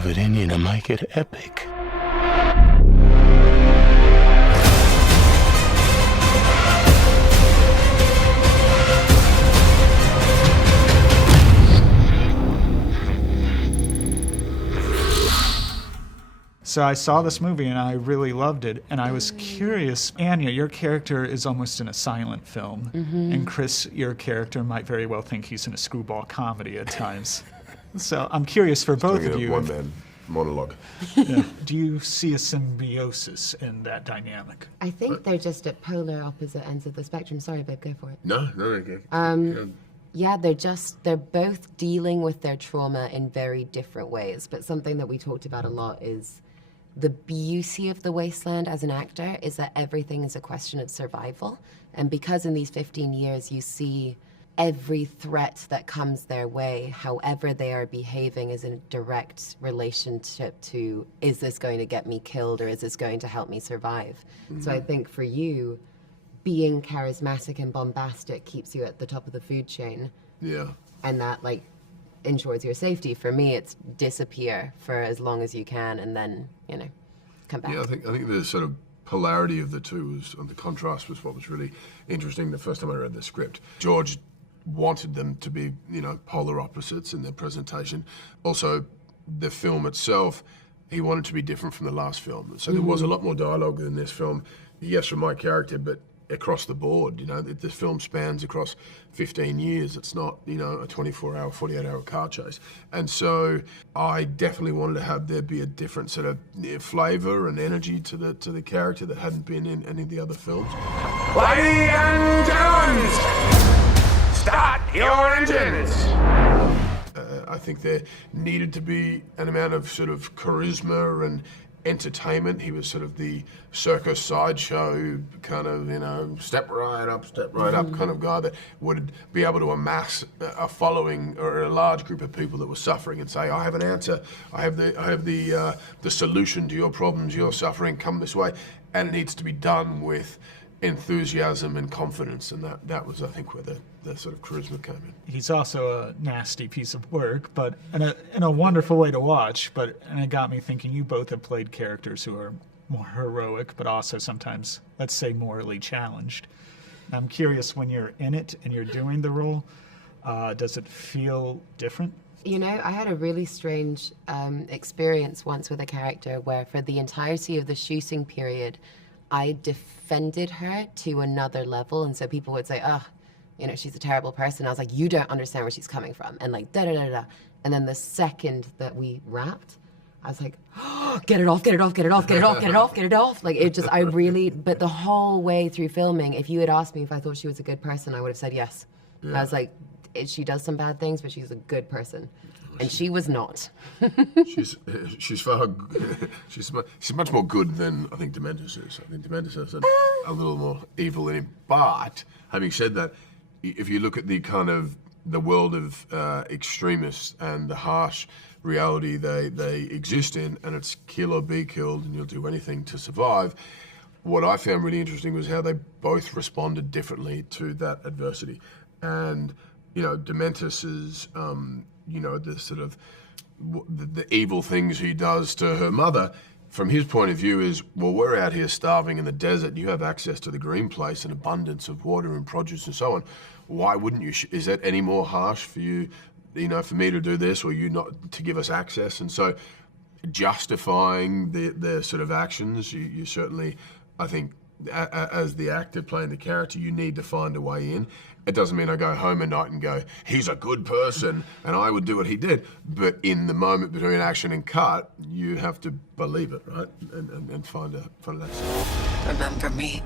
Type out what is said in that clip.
have it in you to make it epic. So I saw this movie and I really loved it, and I was curious. Anya, your character is almost in a silent film, and Chris, your character might very well think he's in a screwball comedy at times. So I'm curious for both of you. One-man monologue. Yeah, do you see a symbiosis in that dynamic? I think they're just at polar opposite ends of the spectrum. Sorry, babe, go for it. No, okay. Yeah, they're both dealing with their trauma in very different ways. But something that we talked about a lot is the beauty of the Wasteland as an actor is that everything is a question of survival. And because in these 15 years you see every threat that comes their way, however they are behaving, is in a direct relationship to, is this going to get me killed or is this going to help me survive? So I think for you, being charismatic and bombastic keeps you at the top of the food chain. Yeah. And that like ensures your safety. For me, it's disappear for as long as you can and then, you know, come back. Yeah, I think the sort of polarity of the two was, and the contrast was what was really interesting the first time I read the script. George wanted them to be, you know, polar opposites in their presentation. Also, the film itself, he wanted to be different from the last film. So there was a lot more dialogue in this film, yes, from my character, but across the board. You know, this film spans across 15 years. It's not, you know, a 24-hour, 48-hour car chase. And so I definitely wanted to have there be a different sort of flavor and energy to the character that hadn't been in any of the other films. Ladies and gentlemen, start your engines! I think there needed to be an amount of sort of charisma and entertainment. He was sort of the circus sideshow kind of, you know, step right up kind of guy that would be able to amass a following or a large group of people that were suffering and say, I have an answer, I have the solution to your problems, you're suffering, come this way. And it needs to be done with enthusiasm and confidence, and that was, I think, where the sort of charisma came in. He's also a nasty piece of work, but in a wonderful way to watch. And it got me thinking, you both have played characters who are more heroic, but also sometimes, let's say, morally challenged. And I'm curious, when you're in it and you're doing the role, does it feel different? You know, I had a really strange experience once with a character where for the entirety of the shooting period, I defended her to another level. And so people would say, oh, you know, she's a terrible person. I was like, you don't understand where she's coming from. And like, da-da-da-da. And then the second that we wrapped, I was like, oh, get it off, get it off, get it off, get it off, get it off, get it off. Like, it just, but the whole way through filming, if you had asked me if I thought she was a good person, I would have said yes. Yeah. I was like, she does some bad things, but she's a good person. And she was not. she's much more good than I think Dementus is. I think Dementus is a little more evil in him. But having said that, if you look at the kind of the world of extremists and the harsh reality they exist in, and it's kill or be killed, and you'll do anything to survive. What I found really interesting was how they both responded differently to that adversity. And you know, Dementus is you know, the sort of the evil things he does to her mother, from his point of view is, well, we're out here starving in the desert. You have access to the green place and abundance of water and produce and so on. Why wouldn't you? Is that any more harsh for you, you know, for me to do this or you not to give us access? And so justifying their sort of actions, you certainly, I think, as the actor playing the character, you need to find a way in. It doesn't mean I go home at night and go, he's a good person, and I would do what he did. But in the moment between action and cut, you have to believe it, right? And find that. Remember me.